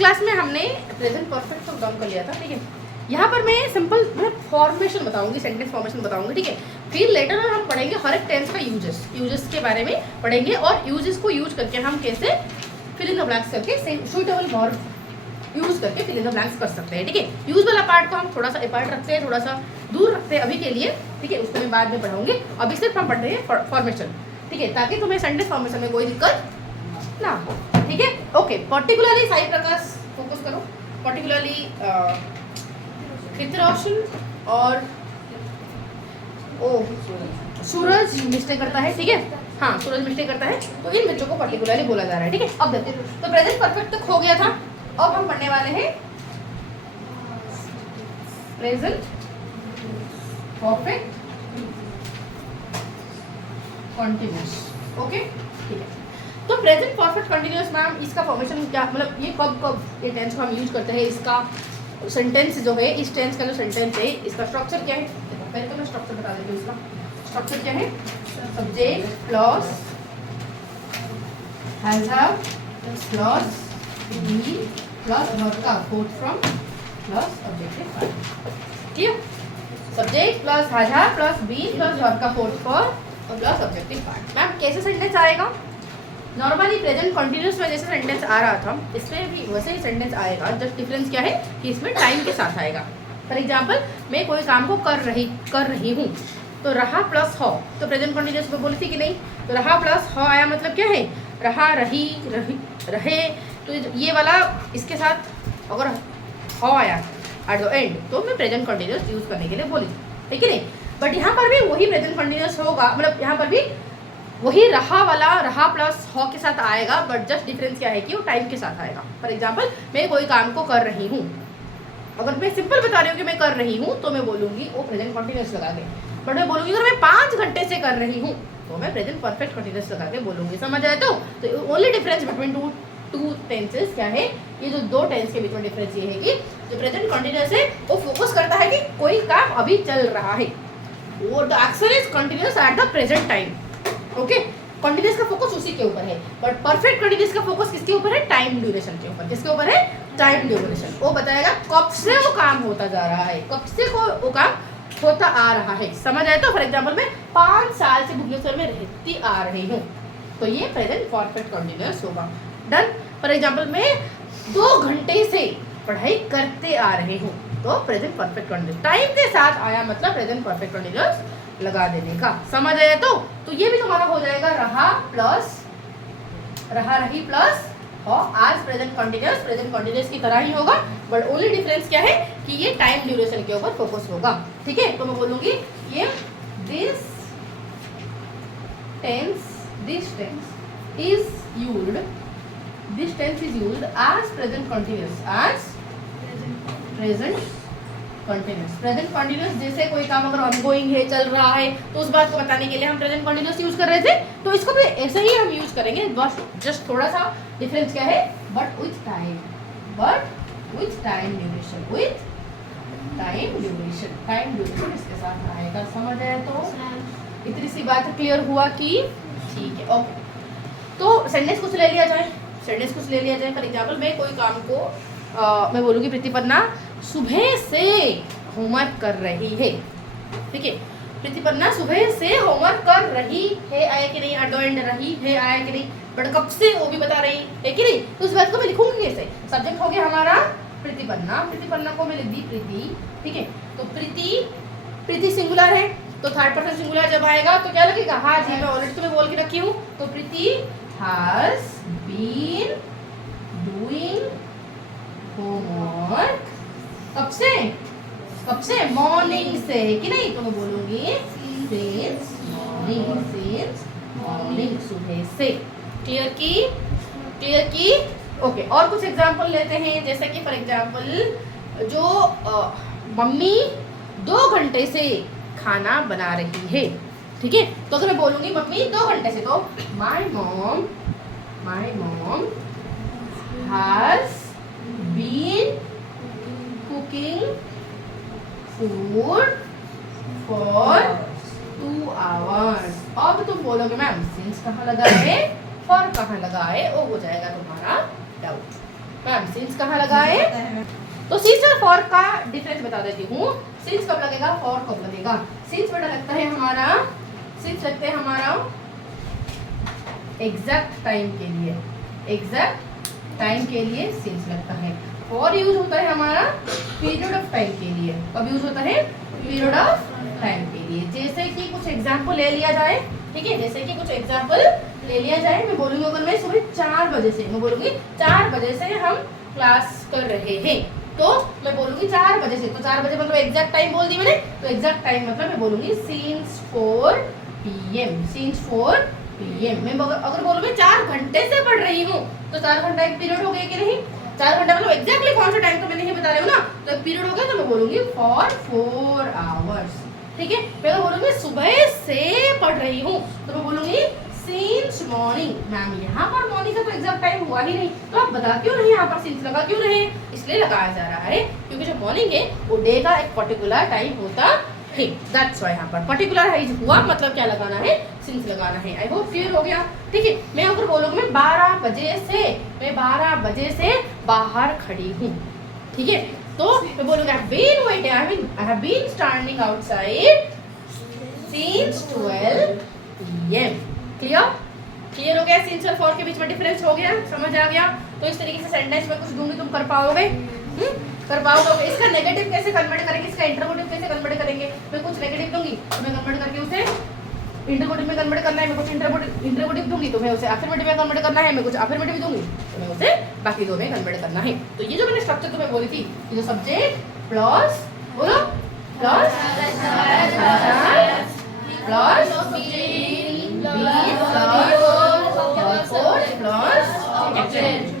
Class में हमने present perfect को लर्न कर लिया था, ठीक है। यहाँ पर मैं सिंपल फॉर्मेशन बताऊंगी, सेंटेंस फॉर्मेशन बताऊंगी, ठीक है। फिर लेटर ऑन हम पढ़ेंगे हर एक टेंस का यूजेस के बारे में पढ़ेंगे, और यूजेस को यूज करके हम कैसे फिल इन द ब्लैंक्स करके सूटेबल वर्ब यूज करके फिल इन द ब्लैंक्स कर सकते हैं, ठीक है। यूज वाला पार्ट को हम थोड़ा सा अपार्ट रखते हैं, थोड़ा सा दूर रखते हैं अभी के लिए, ठीक है। उसको मैं बाद में पढ़ाऊंगी। अभी सिर्फ हम पढ़ रहे हैं फॉर्मेशन, ठीक है, ताकि तुम्हें सेंटेंस फॉर्मेशन में कोई दिक्कत ना हो, ठीक है। ओके, पर्टिकुलरली साई प्रकाश फोकस करो, पर्टिकुलरली रोशन और सूरज मिस्टेक करता है, ठीक है। हाँ, सूरज मिस्टेक करता है, तो इन बच्चों को पर्टिकुलरली बोला जा रहा है, ठीक है। अब देखो, तो प्रेजेंट परफेक्ट तक हो गया था। अब हम पढ़ने वाले हैं प्रेजेंट परफेक्ट कंटिन्यूअस, ओके, ठीक है। तो प्रेजेंट परफेक्ट कंटिन्यूअस मैम, इसका फॉर्मेशन क्या, मतलब ये कब ये टेंस को हम यूज करते हैं, इसका सेंटेंस जो है, इस टेंस का जो सेंटेंस है, इसका स्ट्रक्चर क्या है। देखो, पहले तो मैं स्ट्रक्चर बता देती हूँ। इसका स्ट्रक्चर क्या है, subject plus has have plus be plus verb का कोट from plus objective part, clear. Subject plus has have plus be plus verb का कोट for plus objective part. Ma'am कैसे सेंटेंस आएगा, नॉर्मली प्रेजेंट कंटिन्यूअस में जैसे सेंटेंस आ रहा था, इसमें भी वैसे ही सेंटेंस आएगा। जस्ट डिफरेंस क्या है कि इसमें टाइम के साथ आएगा। फॉर एग्जांपल, मैं कोई काम को कर रही हूँ, तो रहा प्लस हो, तो प्रेजेंट कंटिन्यूअस में बोली थी कि नहीं, तो रहा प्लस हो आया, मतलब क्या है, रहा, रही, रहे। तो ये वाला इसके साथ अगर हो आया एट द एंड, तो मैं प्रेजेंट कंटिन्यूअस यूज करने के लिए बोली, ठीक है नहीं। बट यहाँ पर भी वही प्रेजेंट कंटिन्यूअस होगा, मतलब यहाँ पर भी वही रहा वाला रहा प्लस हो के साथ आएगा, बट जस्ट डिफरेंस क्या है कि वो टाइम के साथ आएगा। फॉर एग्जांपल, मैं कोई काम को कर रही हूँ, अगर मैं सिंपल बता रही हूँ कि मैं कर रही हूँ, तो मैं बोलूँगी वो प्रेजेंट कंटिन्यूअस लगा के। बट मैं बोलूँगी अगर मैं 5 घंटे से कर रही हूँ, तो मैं प्रेजेंट परफेक्ट कंटिन्यूअस लगा के बोलूँगी। समझ आए तो only difference between two tenses क्या है, ये जो दो टेंस के बीच में डिफरेंस ये है कि जो प्रेजेंट कंटिन्यूअस है वो फोकस करता है कि कोई काम अभी चल रहा है, वो the action is continuous at the present time, okay. Continuous का फोकस उसी के ऊपर है, बट परफेक्ट कंटिन्यूअस का फोकस किसके ऊपर है, टाइम ड्यूरेशन के ऊपर। किसके ऊपर है, टाइम ड्यूरेशन। वो बताएगा कब से वो काम होता जा रहा है, कब से वो काम होता आ रहा है। समझ आए तो। फॉर एग्जांपल, मैं 5 साल से भुवनेश्वर में रहती आ रही हूँ, तो ये प्रेजेंट परफेक्ट कंटिन्यूअस होगा। डन। फॉर एग्जांपल, मैं 2 घंटे से पढ़ाई करते आ रही हूँ, तो प्रेजेंट परफेक्ट कंटिन्यूअस टाइम के साथ आया, मतलब प्रेजेंट परफेक्ट कंटिन्यूअस लगा देने का। समझ आया तो ये भी तुम्हारा हो जाएगा रहा प्लस रहा, रही प्लस हो। आज प्रेजेंट कंटिन्यूअस की तरह ही होगा, बट ओनली डिफरेंस क्या है कि ये टाइम ड्यूरेशन के ऊपर फोकस होगा, ठीक है। तो मैं बोलूंगी ये this tense is used as present continuous, present continuous जैसे कोई काम अगर ऑनगोइंग है, चल रहा है, तो उस बात को बताने के लिए हम प्रेजेंट कंटिन्यूअस यूज कर रहे थे, तो इसको भी ऐसे ही हम यूज करेंगे। बस जस्ट थोड़ा सा डिफरेंस क्या है, बट विथ टाइम ड्यूरेशन इसके साथ आएगा। समझ आया तो इतनी सी बात क्लियर हुआ कि ठीक है, ओके। तो सेंटेंस कुछ ले लिया जाए। फॉर एग्जाम्पल, मैं कोई काम को मैं बोलूँगी प्रतिपन्ना सुबह से होमवर्क कर रही है, ठीक है। प्रतिपन्ना सुबह से होमवर्क कर रही है आया कि नहीं, एट द एंड रही है आया कि नहीं, बट कब से वो भी बता रही है कि नहीं, तो उस बात को मैं लिखूंगी ऐसे। सब्जेक्ट हो गया हमारा प्रीतिपन्ना को मैं लिख दी प्रीति, ठीक है। तो प्रीति सिंगुलर है, तो थर्ड पर्सन सिंगुलर जब आएगा तो क्या लगेगा, हाँ जी मैं ऑलरेडी तुम्हें बोल के रखी हूँ। तो प्रीति हैज बीन डूइंग होमवर्क कब से मॉर्निंग से, कि नहीं, तो मैं बोलूंगी सिंस मॉर्निंग, सुबह से। क्लियर की ओके। और कुछ एग्जांपल लेते हैं, जैसे कि फॉर एग्जांपल जो मम्मी 2 घंटे से खाना बना रही है, ठीक है। तो अगर मैं बोलूंगी मम्मी 2 घंटे से, तो my mom has been cooking food for 2 hours. अब तुम बोलोगे मैम सिंस कहाँ लगा है, फॉर कहाँ लगा है, वो हो जाएगा तुम्हारा डाउट। मैम सिंस कहाँ लगाए? तो सिंस और फॉर का डिफरेंस बता देती हूँ। सिंस कब लगेगा, फॉर कब लगेगा? सिंस बेटा लगता है हमारा, सिंस लगते हैं हमारा एग्जैक्ट टाइम के लिए, एग्जैक्ट टाइम के लिए सिंस लगता है। फॉर यूज होता है हमारा पीरियड ऑफ टाइम के लिए। कब यूज होता है? पीरियड ऑफ टाइम के लिए। जैसे कि कुछ एग्जाम्पल ले लिया जाए, ठीक है, जैसे कि कुछ एग्जाम्पल ले लिया जाए। मैं बोलूंगी अगर मैं सुबह 4 बजे से, मैं बोलूंगी 4 बजे से हम क्लास कर रहे हैं, तो मैं बोलूंगी 4 बजे से। तो 4 बजे मतलब एग्जैक्ट टाइम बोल दी मैंने, तो एग्जैक्ट टाइम मतलब मैं बोलूंगी सिंस 4 PM, सिंस 4 PM। मैं अगर बोलूँ मैं 4 घंटे से पढ़ रही हूँ, तो 4 घंटा एक पीरियड हो गया कि नहीं? 4 घंटा मतलब एग्जैक्टली कौन सा टाइम तो मैं नहीं बता रही हूँ ना, तो एक पीरियड हो गया, तो मैं बोलूंगी फॉर 4 आवर्स। ठीक है, मैं अगर बोलूंगी सुबह से पढ़ रही हूँ, तो मैं बोलूंगी सिंस मॉर्निंग। मैम यहाँ पर मॉर्निंग का तो एग्जैक्ट टाइम हुआ ही नहीं, तो आप बता क्यों नहीं यहाँ पर सिंस लगा क्यों रहे? इसलिए लगाया जा रहा है क्योंकि जो मॉर्निंग है वो डे का एक पर्टिकुलर टाइम होता है। दैट्स व्हाई यहाँ पर पर्टिकुलर हुआ मतलब क्या लगाना है? सिंस लगाना है। आई होप क्लियर हो गया। ठीक है, मैं अगर बोलूँगी मैं 12 बजे से, मैं 12 बजे से बाहर खड़ी हूँ, ठीक है, तो मैं बोलूँगी I have been standing outside since 12 PM। Clear हो गया? सिंस और फॉर के बीच में डिफरेंस हो गया, समझ आ गया? तो इस तरीके से सेंटेंस में कुछ दूंगी, तुम कर पाओगे? कर पाओगे? इसका नेगेटिव कैसे कन्वर्ट करेंगे, इसका इंटरोगेटिव कैसे कन्वर्ट करेंगे? मैं कुछ नेगेटिव दूंगी तो मैं कन्वर्ट करके उसे इंटरोगेटिव में कन्वर्ट करना है, मैं कुछ इंटरोगेटिव दूंगी तो मैं उसे अफर्मेटिव में कन्वर्ट करना है, मैं कुछ अफर्मेटिव दूंगी तो मैं उसे बाकी दो में कन्वर्ट करना है। तो ये जो मैंने स्ट्रक्चर तुम्हें बोली थी, ये जो सब्जेक्ट प्लस बोलो प्लस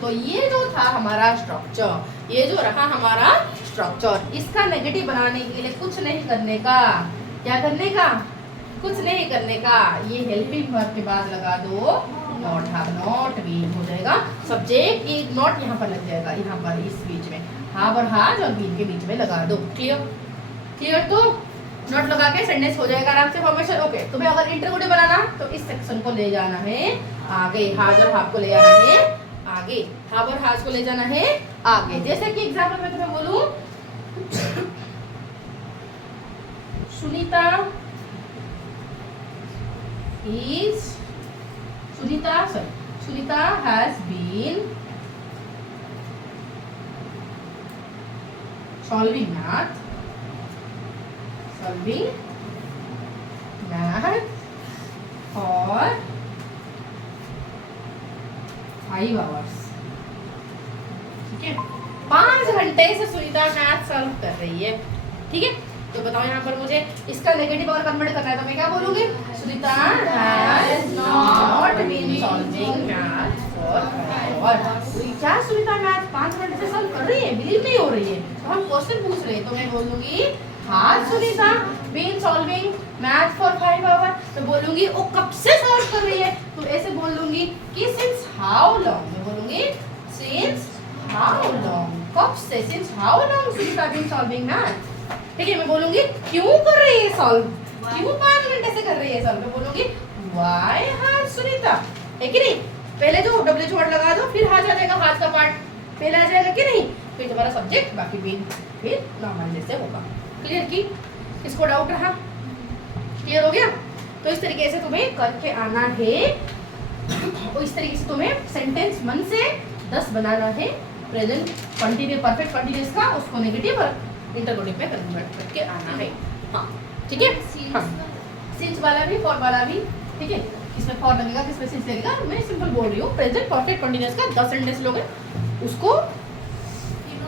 तो ये जो था हमारा स्ट्रक्चर, ये जो रहा हमारा स्ट्रक्चर, इसका नेगेटिव बनाने के लिए कुछ नहीं करने का। क्या करने का? कुछ नहीं करने का। ये हेल्पिंग वर्ब के बाद लगा दो नॉट, हैव नॉट बीन हो जाएगा। सब्जेक्ट एक नॉट यहाँ पर लग जाएगा, यहाँ पर इस बीच में हैव और हैज और बीन के बीच में लगा दो। क्लियर? तो नॉट लगा के सेंटेंस हो जाएगा आराम से फॉर्मेशन। ओके, तुम्हें अगर इंटरोगेटिव बनाना तो इस सेक्शन को ले जाना है आगे, हैज और हैव को ले जाना है आगे, हैव और हैज को ले जाना है आगे। जैसे कि एग्जांपल में तुम्हें बोलूं, Sunita has been solving math for 5 hours। ठीक है, 5 घंटे से सुनीता मैथ सॉल्व कर रही है। ठीक है, तो बताओ यहाँ पर मुझे इसका नेगेटिव अगर कन्वर्ट करना है तो मैं क्या बोलूंगी? Sunita has not been solving math for 5 hours. क्या सुनीता मैथ 5 घंटे से सॉल्व कर रही है? बिलीव नहीं हो रही है, तो हम क्वेश्चन पूछ रहे हैं, तो मैं बोलूंगी has Sunita been solving math for 5 hours. तो बोलूंगी वो कब से सॉल्व कर रही है, तो ऐसे बोल लूंगी कि सिंस हाउ लॉन्ग। मैं बोलूंगी सिंस हाउ लॉन्ग, कब से, since how long Sunita been solving math. ठीक है, मैं बोलूंगी क्यों कर रही है सॉल्व, क्यों 5 घंटे से कर रही है सॉल्व। मैं बोलूंगी व्हाई हैज सुनीता, है कि नहीं? पहले जो डब्ल्यू वर्ड लगा दो, फिर हाज आ जाएगा, हाज का पार्ट पहले आ जाएगा कि नहीं, फिर तुम्हारा सब्जेक्ट बाकी बीन फिर नॉर्मल जैसे होगा। क्लियर की? इसको डाउट रहा? क्लियर हो गया? तो इस तरीके से तुम्हें करके आना है, और इस तरीके से तुम्हें सेंटेंस 1 से 10 बनाना है प्रेजेंट कंटीन्यूअस परफेक्ट कंटीन्यूअस का, उसको नेगेटिव और इंटरोगेटिव में कन्वर्ट करके आना है। हाँ ठीक है, हाँ सिंस वाला भी फॉर वाला भी, ठीक है, किसमें फॉर लगेगा किसमें सिंस लगेगा। मैं सिंपल बोल रही हूँ, प्रेजेंट परफेक्ट कंटीन्यूअस का 10 सेंटेंस लोगे, उसको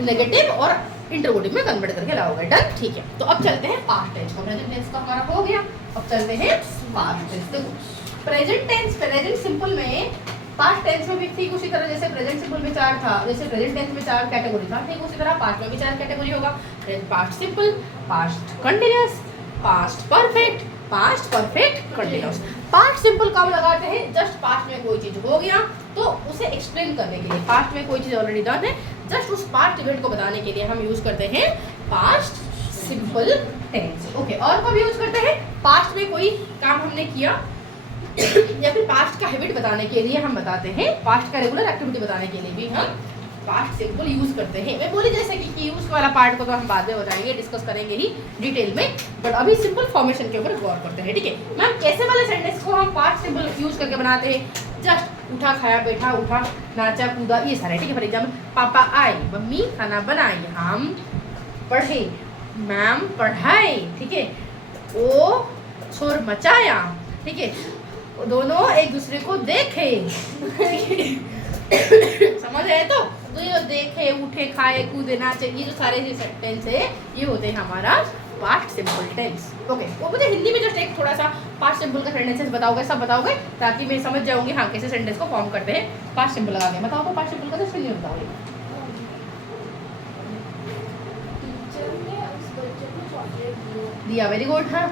नेगेटिव और इंटरोगेटिव में कन्वर्ट करके लाओगे। डन? ठीक है, तो अब चलते हैं पास्ट टेंस को। प्रेजेंट टेंस का हमारा हो गया, अब चलते हैं पास्ट टेंस। देखो प्रेजेंट टेंस, प्रेजेंट सिंपल में पास्ट टेंस में भी ठीक उसी तरह जैसे प्रेजेंट सिंपल में 4 था, जैसे प्रेजेंट टेंस में 4 कैटेगरी था, ठीक उसी तरह पास्ट में भी 4 कैटेगरी होगा। Past simple, past continuous, past perfect, past perfect continuous. Past simple कब लगाते हैं? जस्ट पास्ट में कोई चीज हो गया तो उसे एक्सप्लेन करने के लिए, पास्ट में कोई चीज ऑलरेडी डन है, जस्ट उस पास्ट इवेंट को बताने के लिए हम यूज करते हैं पास्ट सिंपल टेंस। ओके, और कब यूज करते हैं? पास्ट में कोई काम हमने किया या फिर पास्ट का हैबिट बताने के लिए हम बताते हैं, पास्ट का रेगुलर एक्टिविटी बताने के लिए भी हम पास्ट सिंपल यूज करते हैं। मैं बोली जैसे कि यूज वाला पार्ट को तो हम बाद में बताएंगे, डिस्कस करेंगे ही डिटेल में, बट अभी सिंपल फॉर्मेशन के ऊपर गौर करते हैं। ठीक है मैम, कैसे वाले सेंटेंस को हम पास्ट सिंपल यूज करके बनाते हैं? जस्ट उठा, खाया, बैठा, उठा, नाचा, कूदा, ये सारे। ठीक है, फॉर एग्जाम्पल पापा आए, मम्मी खाना बनाई, हम पढ़े, मैम पढ़ाए। ठीक है, वो शोर मचाया। ठीक है, दोनों एक दूसरे को देखे। समझ आए? तो ये देखे, उठे, खाए, कूदे, नाचे, ये जो सारे सेंटेंस है ये होते हैं हमारा पास्ट सिंपल टेंस। ओके, वो मुझे हिंदी में जस्ट एक थोड़ा सा पास्ट सिंपल का सेंटेंसेस बताओगे, सब बताओगे, ताकि मैं समझ जाऊंगी हाँ कैसे सेंटेंस को फॉर्म करते हैं पास्ट सिंपल लगा के। बताओ तो पास्ट सिंपल का जस्ट हिंदी में बताओगे। दिया, वेरी गुड। हाँ,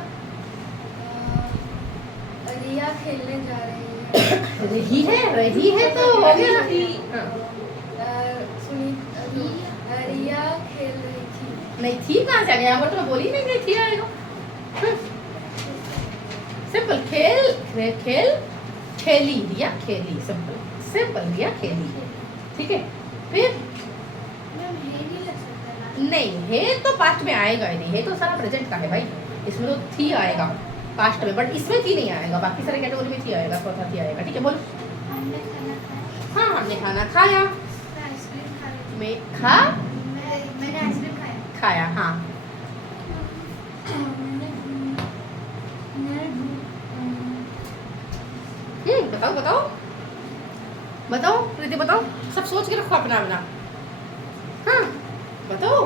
रिया खेलने जा रही है। रही है तो हो गया। रिया खेल रही थी। नहीं थी कहाँ से आ गया? यहाँ पर तो मैं बोली नहीं थी आएगा। सिंपल, खेल खेली, रिया खेली। सिंपल रिया खेली। ठीक है, फिर नहीं है तो पास्ट में आएगा ही नहीं, है तो सारा प्रेजेंट का है भाई, इसमें तो थी आएगा पास्ट में, बट इसमें थी नहीं आएगा, बाकी सारे कैटेगरी में थी आएगा, चौथा थी आएगा। ठीक है, बोलो। हाँ, हमने खाना खाया। मैं मैंने आइसक्रीम खाया। हाँ, बताओ प्रीति, बताओ, सब सोच के रखो अपना अपना। हाँ बताओ।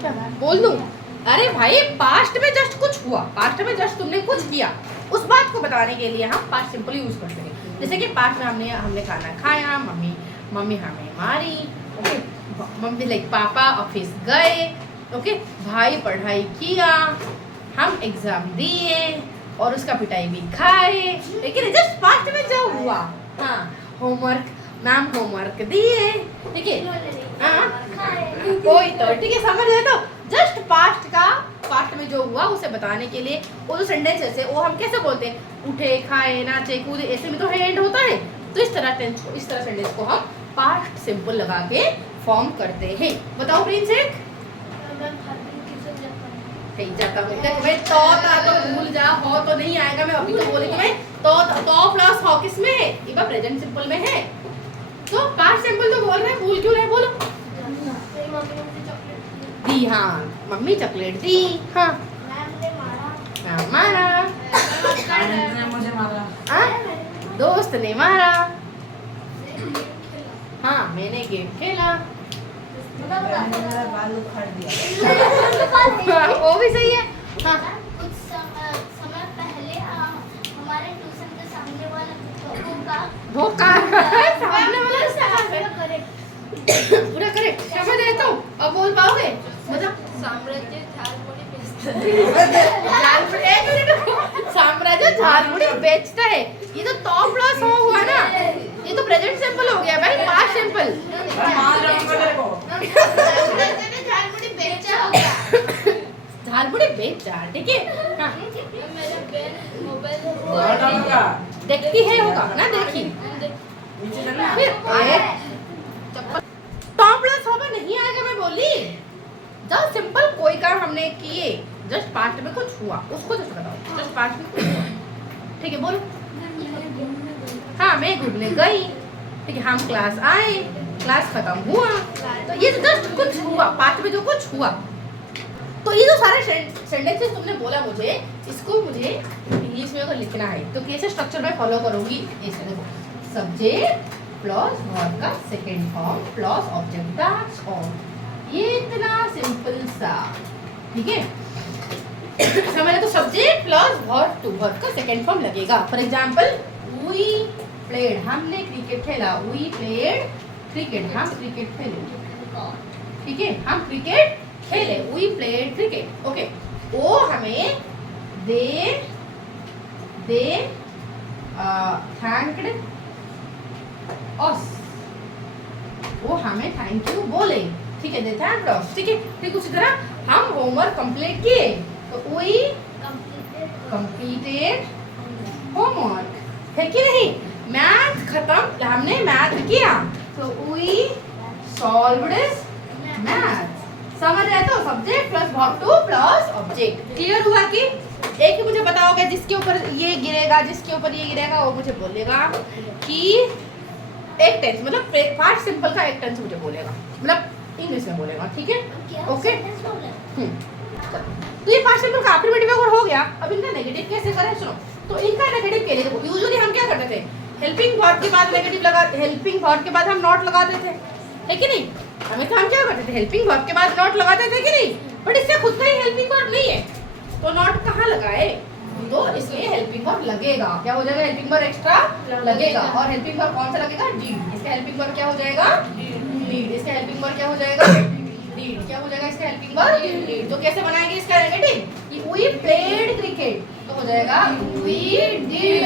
क्या बोल दूं? अरे भाई, पास्ट में जस्ट कुछ हुआ, पास्ट में जस्ट तुमने कुछ किया, उस बात को बताने के लिए हम पास्ट सिंपल यूज करते हैं। जैसे कि पास्ट में हमने खाना खाया, मम्मी हमें मारी। ओके, मम्मी लाइक पापा ऑफिस गए। ओके, भाई पढ़ाई किया, हम एग्जाम दिए और उसका पिटाई भी खाए। लेकिन जस्ट पास्ट में जो हुआ, हाँ, होमवर्क, मैम होमवर्क दिए। ठीक है, हाँ कोई तो, ठीक है, समझ रहे? तो जस्ट पास्ट में जो हुआ उसे बताने के लिए वो जो सेंटेंसेस है वो हम कैसे बोलते हैं? उठे, खाए, नाचे, कूदे, ऐसे में तो एंड होता है। तो इस तरह सेंटेंस को हम पास्ट सिंपल लगा के फॉर्म करते हैं। बताओ प्रिंस। एक जाता हूँ भाई, तो भूल जा, हो तो नहीं आएगा। मैं अभी तो बोली तुम्हें, तो प्लस हो किस में है? ये प्रेजेंट सिंपल में है। तो पास्ट सिंपल तो बोल रहे हैं, भूल क्यों रहे? बोलो। दी, हाँ, मम्मी चॉकलेट दी। हाँ, मारा, मुझे मारा, दोस्त ने मारा। हाँ, मैंने गेम खेला। मेरा बाल उखाड़ दिया। वो भी सही है। हाँ, कुछ समय पहले हमारे ट्यूशन के सामने वाला वो सामने वाला पूरा करेक्ट समझ रहे? तो अब बोल पाओगे? मतलब साम्राज्य झालमुड़ी साम्राज्य झालमुड़ी बेचता है। ये तो टॉप प्लस हो हुआ ना, ये तो प्रेजेंट सिंपल हो गया भाई, पास्ट सिंपल। झालमुड़ी बेचा। ठीक है, हाँ, देखती है होगा ना, देखी। फिर टॉप प्लस होगा, नहीं आएगा। मैं बोली जस्ट सिंपल कोई काम हमने किए, जस्ट पास्ट में कुछ हुआ, उसको जस्ट बताओ, जस्ट पास्ट में कुछ हुआ। ठीक है, बोलो। हाँ, मैं घूमने गई। ठीक है, हम क्लास आए, क्लास खत्म हुआ। तो ये जस्ट कुछ हुआ, पास्ट में जो कुछ हुआ। तो ये जो सारे सेंटेंसेस तुमने बोला मुझे, इसको मुझे इंग्लिश में अगर लिखना है तो कैसे स्ट्रक्चर में फॉलो करूंगी? ऐसे देखो, सब्जेक्ट प्लस वर्ब का सेकंड फॉर्म प्लस ऑब्जेक्ट का फॉर्म, ये इतना सिंपल सा। ठीक है, समझ, तो subject plus verb two verb का सेकंड फॉर्म लगेगा। फॉर एग्जांपल, वी प्लेड, हमने क्रिकेट खेला। वी प्लेड क्रिकेट, हम क्रिकेट खेले। ठीक है, हम क्रिकेट खेले। We played cricket. ओके, वो हमें दे थैंक्ड अस, वो हमें थैंक यू बोले। ठीक है, दे थैंक्ड अस। ठीक है, ठीक उसी तरह हम होमवर्क कंप्लीट किए, तो वी कंप्लीटेड होमवर्क। है कि नहीं? मैथ खत्म, हमने मैथ किया तो वी सॉल्व्ड मैथ। समझ रहे तो subject plus verb two plus object. Clear हुआ कि एक ही मुझे बताओगे जिसके ऊपर ये गिरेगा जिसके ऊपर ये गिरेगा वो मुझे बोलेगा कि एक टेंस मतलब पास्ट सिंपल का एक टेंस मुझे बोलेगा, मतलब इंग्लिश में बोलेगा। ठीक है ओके। तो ये पास्ट सिंपल का अफर्मेटिव अगर हो गया, अब इनका नेगेटिव कैसे करें सुनो। तो इनका नेगेटिव के लिए देखो यूजुअली हम क्या करते थे, हेल्पिंग वर्ब के बाद नेगेटिव लगा, हेल्पिंग वर्ब के बाद हम नॉट लगाते थे, है कि नहीं? हमेशा हम क्या करते थे, हेल्पिंग वर्ब के बाद नॉट लगाते थे कि नहीं? बट इससे खुद का ही हेल्पिंग वर्ब नहीं है तो नॉट कहाँ लगाए, तो इसलिए हेल्पिंग वर्ब लगेगा। क्या हो जाएगा, हेल्पिंग वर्ब एक्स्ट्रा लगेगा। और हेल्पिंग वर्ब कौन सा लगेगा, डीड। इसका हेल्पिंग वर्ब क्या हो जाएगा, डीड। इसका हेल्पिंग वर्ब क्या हो जाएगा, डीड। क्या हो जाएगा इसका हेल्पिंग वर्ब, डीड। तो कैसे बनाएंगे इसका नेगेटिव, कि वी प्लेड क्रिकेट, तो हो जाएगा वी डिड,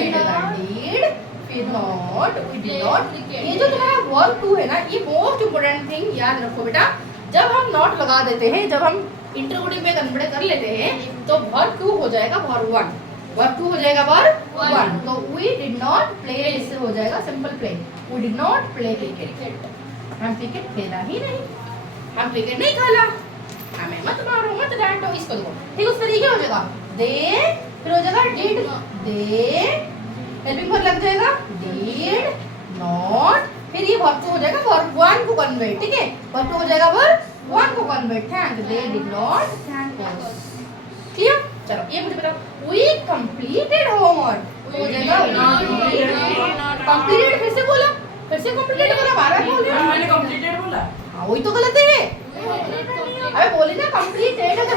डीड फिर नॉट, वी डिड नॉट। ये जो तुम्हारा वर्ब टू है ना, ये मोस्ट इंपोर्टेंट थिंग याद रखो बेटा। जब हम नॉट लगा देते हैं, जब हम इंटररोगेटिव में कन्वर्ट कर लेते हैं तो वर्ब टू हो जाएगा वर्ब वन, वर्ब टू हो जाएगा वर्ब वन। तो वी डिड नॉट प्ले, इससे हो जाएगा simple play, we did not play cricket. हम क्रिकेट खेला ही नहीं, हम क्रिकेट नहीं खेला, हमें मत मारो मत डांटो, इसको देखो ठीक उस तरीके हो जाएगा दे, फिर हो जाएगा डिड, दे हेल्पिंग वर्ब लग जाएगा डिड नॉट, फिर ये वर्ब टू हो जाएगा वर्ब वन को कन्वर्ट। ठीक है, वर्ब टू हो जाएगा वर्ब वन को convert, thank, they did not thank us. Clear? चलो ये मुझे बताओ, वी कंप्लीटेड होमवर्क, हो जाएगा कंप्लीटेड। फिर से बोला, फिर से कंप्लीटेड बोला, बार-बार बोल रहे हो। मैंने कंप्लीटेड बोला, हां वही तो गलत है। अबे बोले ना कंप्लीटेड, अगर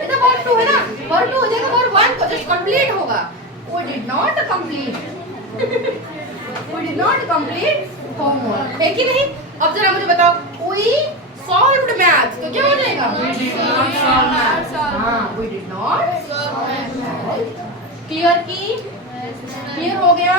ये तो वर्ब टू है ना, वर्ब टू हो जाएगा वर्ब वन को जस्ट कंप्लीट होगा। We did not complete, we did not complete homework, है कि नहीं? अब जरा मुझे बताओ, वी सॉल्व्ड मैथ, तो क्या हो जाएगा, we did not solve math। हां we did not solve. Clear की? क्लियर हो गया?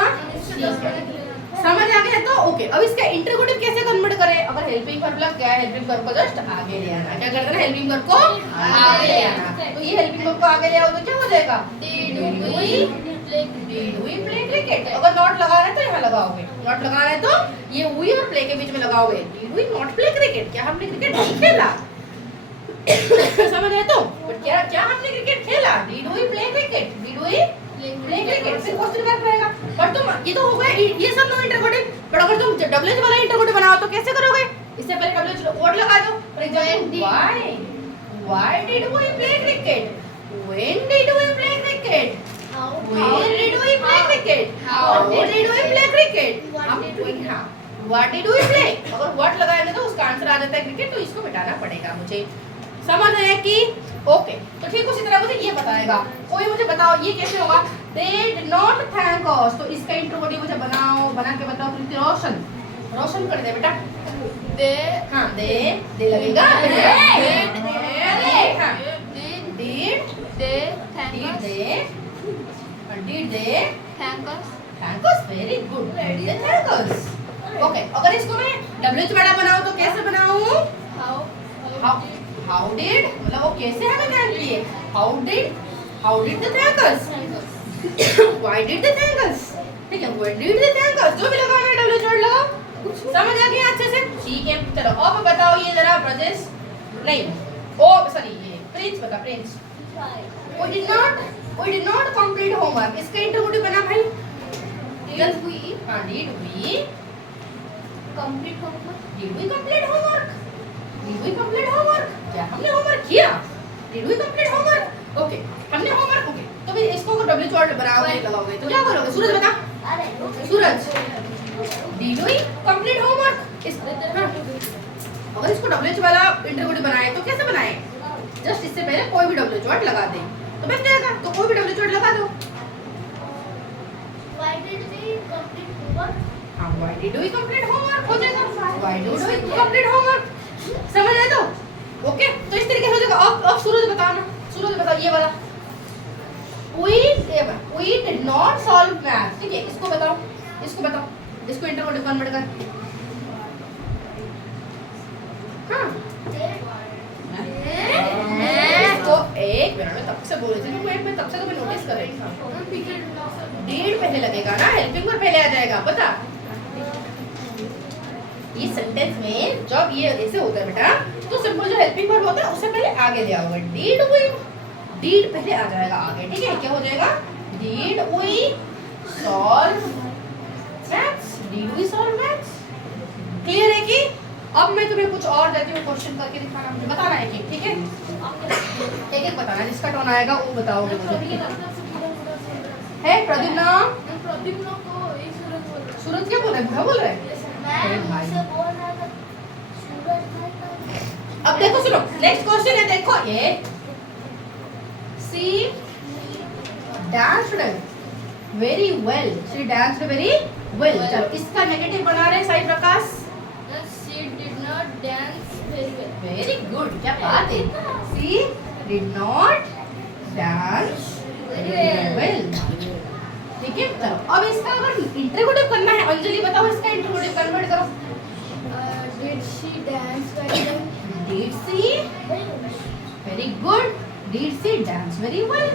समझ आ गया? तो ओके। अब इसका इंटररोगेटिव कैसे कन्वर्ट करें? अगर हेल्पिंग वर्ब लग गया, हेल्पिंग वर्ब को जस्ट आगे ले आना। क्या करते हैं, हेल्पिंग वर्ब को आगे ले आना। तो ये हेल्पिंग वर्ब को आगे ले आओ तो क्या हो जाएगा, डिड वी प्ले क्रिकेट। अगर नॉट लगाना है तो यहाँ लगाओगे, नॉट लगाना है तो ये वी और प्ले के बीच में लगाओगे, did we not play cricket. क्या हमने क्रिकेट नहीं खेला? समझ आया? तो बट क्या क्या हमने क्रिकेट खेला, did we play cricket, did we play cricket से क्वेश्चन मार्क रहेगा। पर तुम ये तो हो गया, ये सब नो इंटररोगेटिव। पर अगर तुम डब्ल्यूएच वाला इंटररोगेटिव बनाओ तो कैसे करोगे? इससे पहले डब्ल्यूएच वर्ड लगा दो। For example why did we play cricket, when did we play cricket, where did we play cricket, how did we play cricket, हम हाँ what did we play। अगर what लगाएंगे तो उसका आंसर आ जाता है क्रिकेट, तो इसको मिटाना पड़ेगा मुझे। समझ आया कि? ओके। तो ठीक उसी तरह मुझे ये बताएगा, कोई मुझे बताओ ये कैसे होगा, they did not thank us। तो इसका इंट्रोगेटिव मुझे बनाओ, बना के बताओ। प्रीति रोशन, रोशन कर दे बेटा। दे, हाँ दे लगेगा, did they thank us, very good, did they thank us। Okay, अगर इसको मैं WH बड़ा बनाऊं तो कैसे बनाऊं, how did, मतलब वो कैसे हमें थैंक किए, how did they thank us, why did they thank us। ठीक है, when did they thank us, जो भी लगाना है WH वर्ड लगाओ। समझ आ गया अच्छे से? ठीक है, चलो अब बताओ ये जरा ब्रजेश, नहीं ओ सॉरी ये प्रिंस बता, Prince. we did not complete homework, इसका इंटररोगेटिव बना भाई, did we complete homework, did we complete homework, did we complete homework, क्या हमने होमवर्क किया, did we complete homework। Okay, हमने होमवर्क, ओके। तो भी इसको अगर डब्ल्यू वर्ड बनाओगे लगाओगे तो क्या करोगे, सूरज बता, सूरज did we complete homework। अगर इसको डब्ल्यू वाला इंटररोगेटिव बनाए तो कैसे बनाए, जस्ट इससे पहले कोई भी डब्ल्यू वर्ड लगा दे तो बन जाएगा। तो कोई भी डब्ल्यू वर्ड लगा दो। Why did we complete homework? हाँ, why did we complete homework हो जाएगा। Why did we complete homework, समझ आए? तो ओके, तो इस तरीके से हो जाएगा। अब सूरज बताना, सूरज बताओ ये वाला, we did not solve math। ठीक है, इसको बताओ, इसको बताओ, इसको इंटररोगेटिव कन्वर्ट कर। हाँ, तो एक मिनट में तब से बोल रही थी तो मैं तब से तो मैं नोटिस कर रही थी। डीड पहले लगेगा ना, हेल्पिंग वर्ब पहले आ जाएगा, पता। ये सेंटेंस में जब ये ऐसे होता है बेटा तो सिंपल जो हेल्पिंग वर्ब होता है उससे पहले आगे दिया होगा डीड वी, डीड पहले आ जाएगा आगे, ठीक है। क्या हो जाएगा? Did we solve maths, did we solve maths. Clear है कि? अब मैं तुम्हें कुछ और देती हूँ, क्वेश्चन करके दिखाना, मुझे बताना है कि ठीक है, एक एक बताना, जिसका टर्न आएगा वो बताओगे मुझे। है प्रद्युम्न? प्रद्युम्न को एक सूरज बोल रहा है। सूरज क्या बोल रहा है? बुढ़ा बोल रहा है? मैं उसे बोल रहा था सूरज भाई। अब देखो सुनो, नेक्स्ट क्वेश्चन है, देखो ये she danced very well, she danced very well. चलो इसका नेगेटिव बना रहे हैं Sai Prakash. She did not dance very well. Very good, क्या बात है। She did not dance very well, ठीक है। चलो अब इसका अगर इंटरोगेटिव करना है, अंजलि बताओ इसका इंटरोगेटिव कन्वर्ट करो। Did she dance very well? Did she, very good, did she dance very well,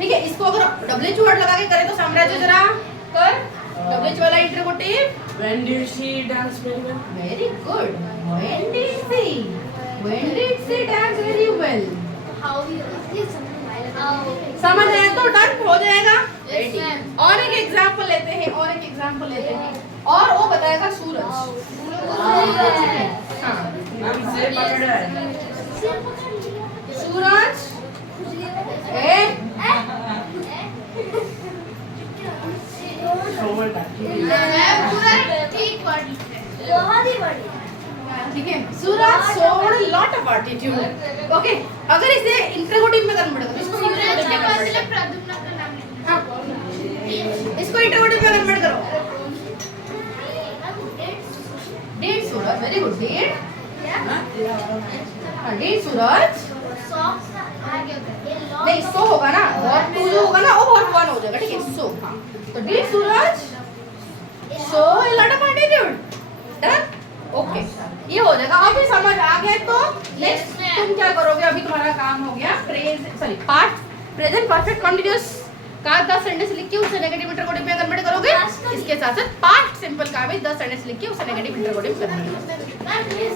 ठीक है। इसको अगर डब्ल्यूएच वर्ड लगा के करें तो साम्राज्य जरा कर, डब्ल्यूएच वाला interrogative. When did she dance very well? Very good, when did she dance very well। How is समझ आया तो डन हो जाएगा। Yes, ma'am. और एक एग्जांपल लेते हैं, और एक एग्जांपल लेते हैं, और वो बताएगा सूरज। हाँ हम से पकड़ है। सूरज ए Shoulder. ठीक है। सूरज showed lot of attitude, okay. अगर इसे इंटरोगेटिव में कन्वर्ट करो, इसको इंटरोगेटिव में कन्वर्ट करो। हाँ, इसको इंटरोगेटिव में कन्वर्ट करो। डेट सूरज, वेरी गुड, डेट। हाँ, डेट सूरज नहीं, सो होगा ना, वर्ब टू जो होगा ना वो वर्ब वन हो जाएगा, ठीक है। सो, हाँ, तो that Suraj so a lot of attitude, done, okay, ये हो जाएगा। अभी समझ आ गया तो नेक्स्ट तुम क्या करोगे? अभी तुम्हारा काम हो गया पास्ट प्रेजेंट परफेक्ट कंटीन्यूअस का 10 सेंटेंस लिख के उसे नेगेटिव इंटरोगेटिव में कन्वर्ट करोगे। इसके साथ साथ पास्ट सिंपल का भी 10 सेंटेंस लिख के उसे नेगेटिव इंटरोगेटिव करोगे।